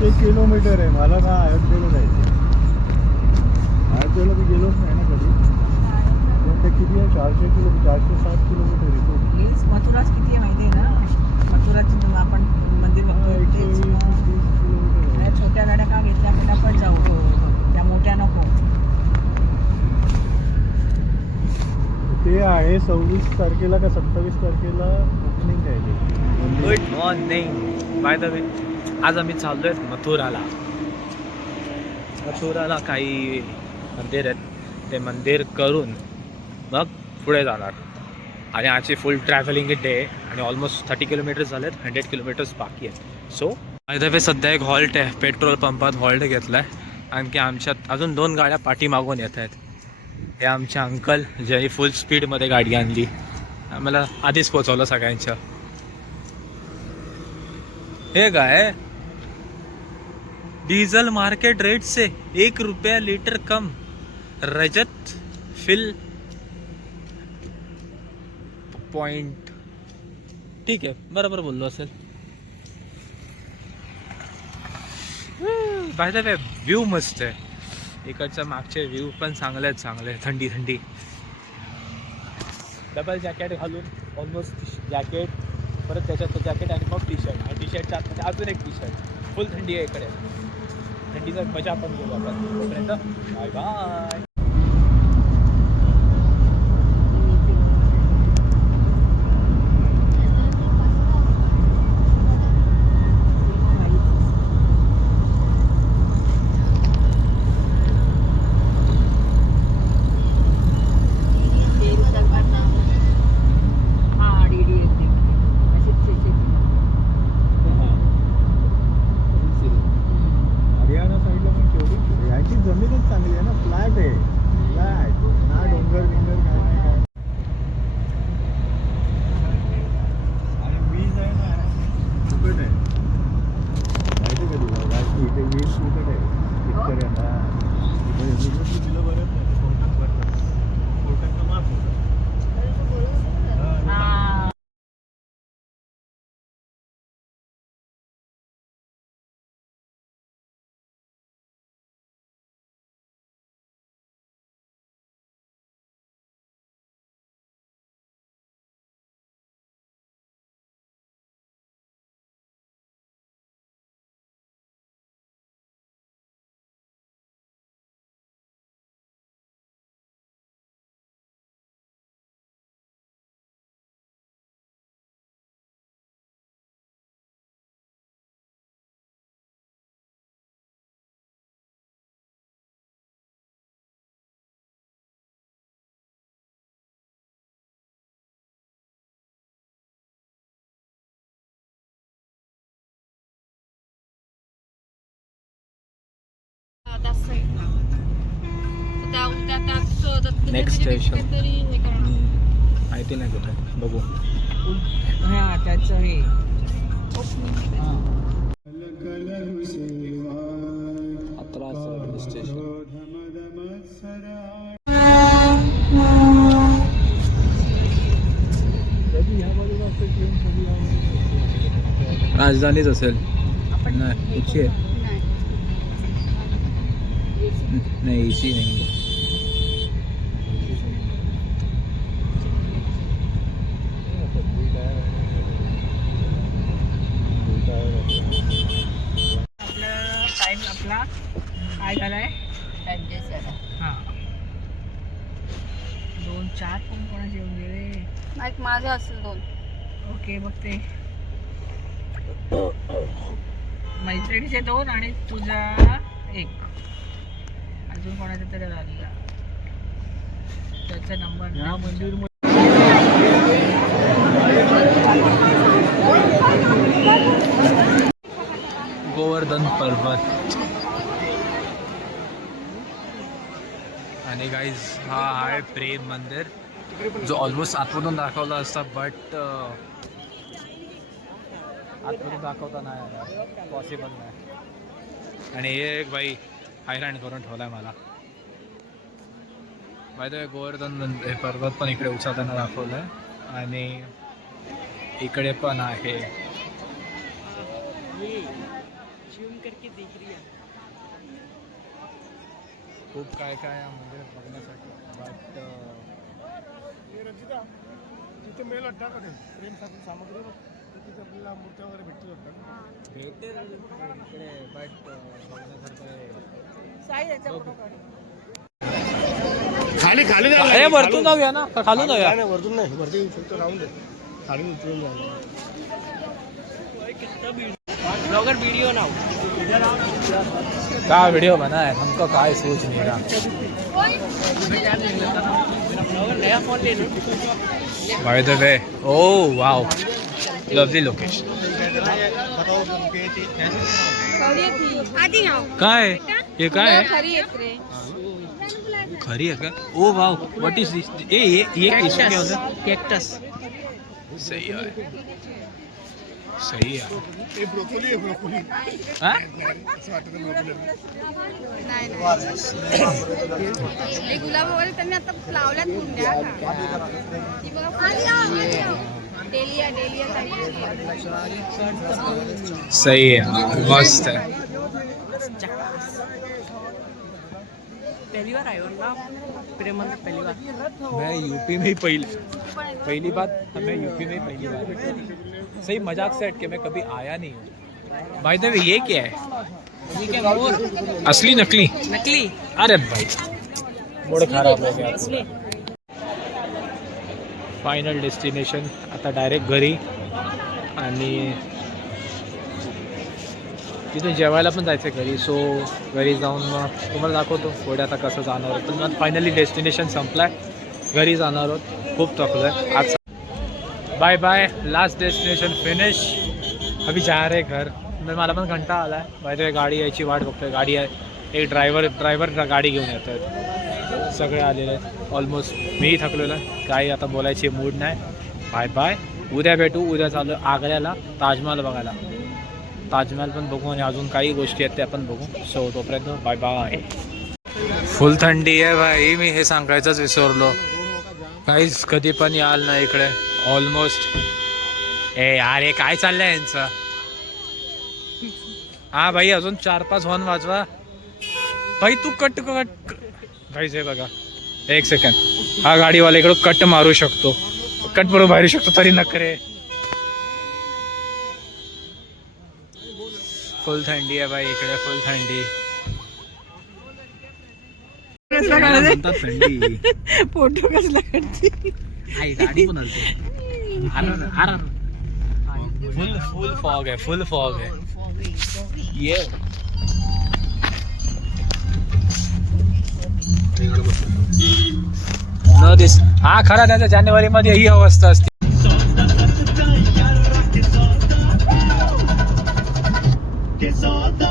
400 kilometre आहे. मला ना अयोध्येला जायचं. अयोध्येला मी गेलोच नाही ना कधी. पण ते किती आहे? 460 किलोमीटर आहे तो. हिल्स मथुराच किती आहे माहिती आहे ना? मथुराची आपण मंदिर बघतोय तेच मग. या छोट्या गाड्या का घेतल्या? पटापट जाऊ. त्या मोठ्या नको. ते आहे 26 तारखेला का 27 तारखेला ओपनिंग आहे ते. Good morning. By the way आज आम्ही चाललोय मथुराला. मथुराला काही मंदिर आहेत, ते मंदिर करून मग पुढे जाणार. आणि आजची फुल ट्रॅव्हलिंग डे आहे आणि ऑलमोस्ट 30 किलोमीटर्स झालेत. 100 किलोमीटर्स बाकी आहेत. सो बाय द वे सध्या एक हॉल्ट आहे, पेट्रोल पंपात हॉल्ट घेतला आहे. आणखी आमच्यात अजून 2 गाड्या पाठीमागून येत आहेत. हे आमचे अंकल ज्यांनी फुल स्पीडमध्ये गाडी आणली, आम्हाला आधीच पोचवलं सगळ्यांच्या. हे काय डीजल मार्केट रेट से 1 रुपया लीटर कम. रजत फिल पॉइंट. ठीक आहे, बरोबर बोललो असेल. बाय द वे व्ह्यू मस्त आहे. इकडच्या मागचे व्ह्यू पण चांगले आहेत, चांगले. थंडी थंडी. डबल जॅकेट घालून ऑलमोस्ट जॅकेट, परत त्याच्यात जॅकेट आणि मग टी शर्ट, आणि टी शर्टच्या आतमध्ये अजून एक टी शर्ट. फुल थंडी आहे इकडे. थंडीचा मजा पण घेऊ आपण. तोपर्यंत बाय बाय. हरियाणा साईडला पण केवढी याची जमीनच चांगली आहे ना. फ्लॅट आहे. फ्लॅट ना, डोंगर बिंगर काय नाही काय. आणि वीज आहे ना फुकट आहे. माहिती कधी राजकी इथे वीज फुकट आहे शेतकऱ्यांना. विजेची बिलं भरत नाही, कोर्टात भरतात. कोर्टाचा माफ होता. नेक्स्ट स्टेशन माहिती नाही कुठे, बघू. हा त्याचं हे स्टेशन. राजधानीच असेल. नाही उची आहे. नाही एसी नाही. आपला काय झालाय ऍडजस्ट झाला. हां 2-4 कोण कोणाचे येऊन गेले. माईक माझं असेल 2. ओके बघते. मैत्रिणीचे 2 आणि तुझा 1. अजून कोणाचा तरी राहिला. त्याचा नंबर या मंदिर गोवर्धन पर्वत. आणि गाईज हा आहे प्रेम मंदिर, जो ऑलमोस्ट आतमधून दाखवला असता, बट आतमधून दाखवता नाही पॉसिबल नाही. आणि हे एक बाई हैराण करून ठेवलाय मला. माहिती गोवर्धन हे पर्वत पण इकडे उचलताना दाखवलंय. आणि इकडे पण आहे खूप काय काय आहे मंदिरात बघण्यासाठी बट तिथे मेल अड्डा कडे प्रेम सामग्री तिथे आपल्याला मूर्त्या वगैरे भेटतील भेटेल इकडे बट बघण्यासारखं आहे. साई याचा फोटो काढ. खाली खाली अरे वरतून जाऊया ना का खालून जाऊया? नाही वरतून नाही वरती फक्त राहून दे खाली उतरून जाऊ. Blogger video now. का वीडियो बनाए हमको काय सोच नहीं रहा. ब्लॉगर नया फोन ले low. By the way oh wow lovely location. काय हे काय आहे? खरी है क्या? ओ वाओ व्हाट इज दिस? ये किसका क्या होता है? कैक्टस. सही है सही है. हे ब्रोकोली आहे ब्रोकोली हाँ? असं वाटतं ब्रोकोली हे गुलाब वगैरे त्यांनी आता लावल्यात कुंड्या डेलिया सही है मस्त है. पहली बार आए हो ना प्रेमन में पहली बार. मैं यूपी में ही पहली बात हमें यूपी में ही पहली बार. सही मजाक से हट के मैं कभी आया नहीं हूँ. भाई देव ये क्या है? ये क्या मोर? असली नकली? नकली. अरे भाई मूड खराब हो गया. असली. फायनल डेस्टिनेशन आता डायरेक्ट घरी आणि तिथे जेवायला पण जायचं आहे घरी. सो घरी जाऊन मग तुम्हाला दाखवतो पुढे आता कसं जाणार आहोत. पण मग फायनली डेस्टिनेशन संपला आहे घरी जाणार आहोत. खूप थकलो आहे आज. Bye bye last destination finish. अभी जा रहे घर. मला पण कंटाळा आला आहे. माहिती आहे गाडी यायची वाट बघतोय. गाडी आहे एक ड्रायव्हर गाडी घेऊन येत आहेत. सगळे आलेले आहेत ऑलमोस्ट. मीही थकलेलो आहे. काही आता बोलायची मूड नाही. Bye bye. उद्या भेटू. उद्या चालू आग्र्याला ताजमहल बघायला. ताजमहल पण बघू आणि अजून काही गोष्टी आहेत त्या पण बघू. सो तोपर्यंत बाय बाय. फुल थंडी आहे भाई. मी हे सांगायचंच विसरलो. काहीच कधी पण याल ना इकडे ऑलमोस्ट. ए यार हे काय चाललंय यांचं. हा भाई अजून 4-5 हॉर्न वाजवा भाई. तू कट भाई जे बघा एक सेकंड. हा गाडीवाला इकडं कट मारू शकतो. कट बरोबर मारू शकतो तरी नखरे. फुल थंडी आहे भाई इकडे. फुल थंडी. म्हणतात थंडी. फोटो कसला काढते. गाडी पण फुल फॉग आहे. फुल फॉग आहे. ये न दिस. हा खरा त्याच्या जानेवारी मध्ये ही अवस्था असते. के साथ